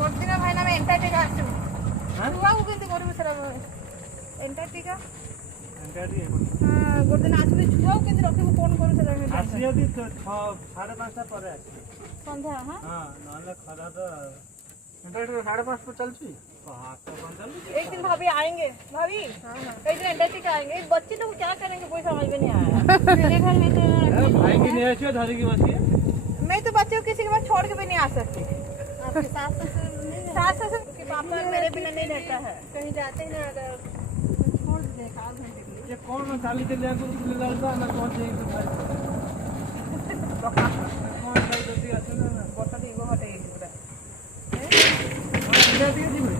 गोदिन भाई ना एंटार्क्टिका आसु छुआ को केंती करबो सरा एंटार्क्टिका हां गोदिन आसु छुआ को केंती रखिबो कोन करू सरा आसिया दी 5:30 पर आसी संध्या हां हां नले खरा तो एंटार्क्टिका 5:30 पर चलची एक दिन भाभी आएंगे भाभी एक दिन एंटार्क्टिका आएंगे बच्चे लोग क्या करेंगे कोई समझ में नहीं आया मेरे घर में तो भाई की नहीं आछियो धरी की बच्ची मैं तो बच्चों को किसी के पास छोड़ के भी नहीं आ सकती आपके सास ससुर के पापा मेरे बिना नहीं रहता है कहीं जाते हैं ना अगर छोड़ दे आध घंटे के लिए ये कौन चाली के ले ले जाता ना कौन से कौन साइड होती है ना बता दी वो हटे पूरा हां दिए दी भाई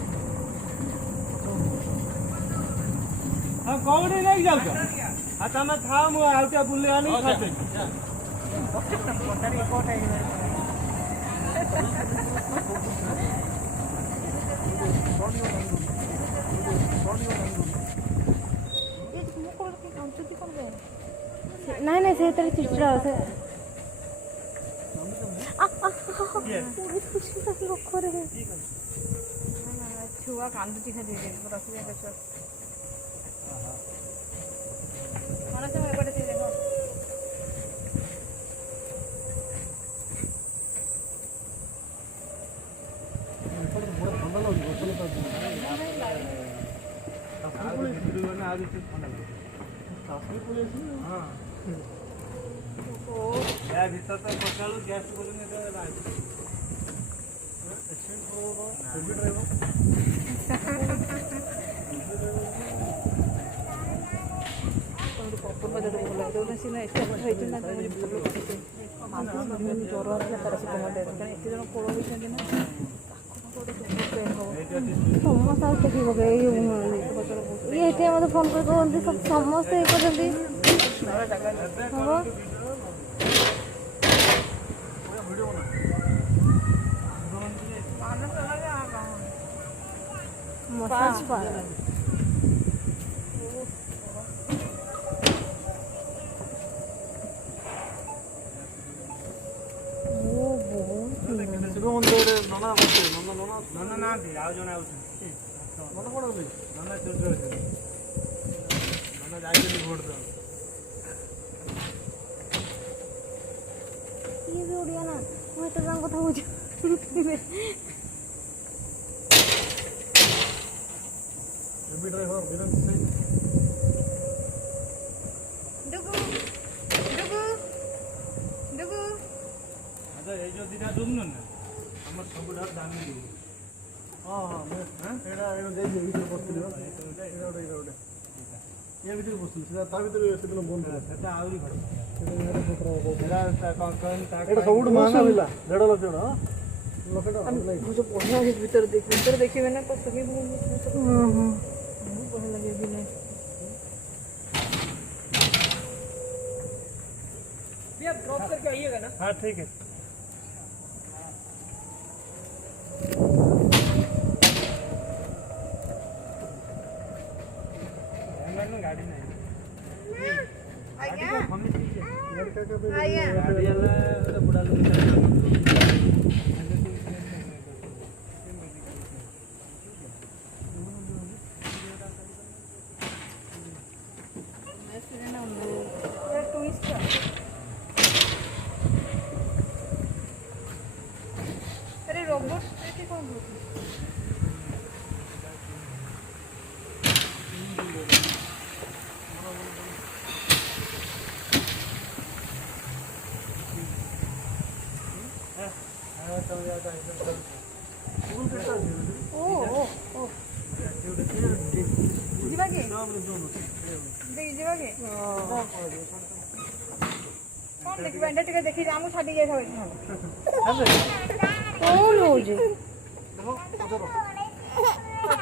हां कौन नहीं जाऊ आ तमे था मु आउटिया बुले आनी खाते बता दी कोट है नहीं नहीं से तेरे चिड़चिड़ा से छुआ कांदू दिखा दे रखिए देखो माना से मैं बड़े देखो भीतर तो पकालू गैस बोलने ये मत फोन कर समस्ते मसाज पार्लर भीतर देखिए ना तो सभी लगे भी नहीं भैया ड्रॉप करके आइएगा ना हाँ ठीक है गाड़ी नहीं बुढ़ा अरे रोबोट कौन देखिए देखिए आमु छाड़ी जाए कौन हो जी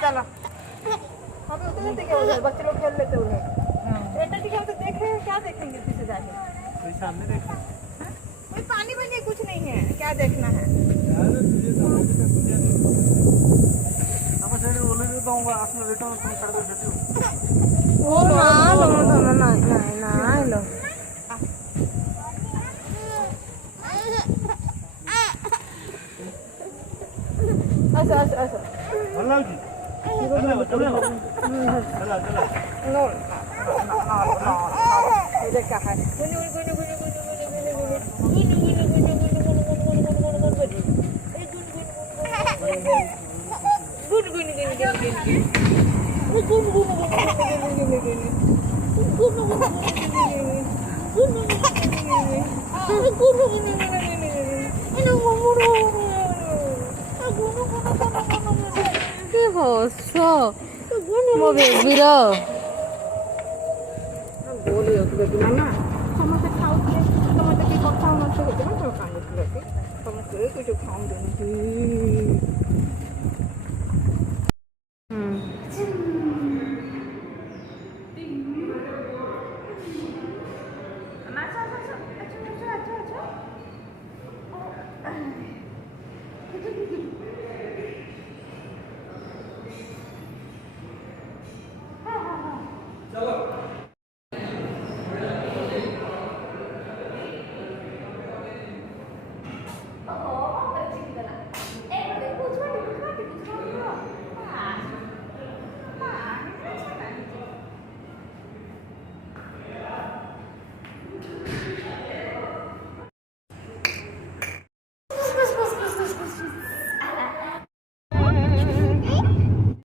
चलो हम उधर देखे बच्चे लोग खेल लेते उधर एंटार्क्टिका हम तो देखे क्या देखेंगे पीछे जाके कोई सामने देखो कोई पानी बनी कुछ नहीं है क्या देखना है ओ ना लो ଆସ ଆସ ଆସ ଭଲ ଲାଗୁଛି ଚଲେଇବ ଚଲା ଚଲା नो ये कहा କି ହସ ମୋ ବେବିର बोले बेबी मामा समस्ते खाऊଥିଲେ समस्ते की କଥା ନଥିଲେ କେତେ କାନ୍ଦୁଥିଲେ ସମସ୍ତେ କିଛି ଖାଉଛନ୍ତି